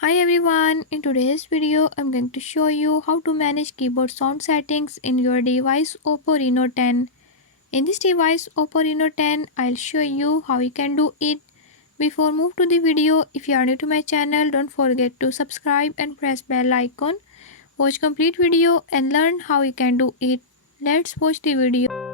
Hi everyone, in today's video I'm going to show you how to manage keyboard sound settings in your device Oppo Reno 10. In this device Oppo Reno 10, I'll show you how you can do it. Before move to the video, if you are new to my channel, don't forget to subscribe and press bell icon. Watch complete video and learn how you can do it. Let's watch the video.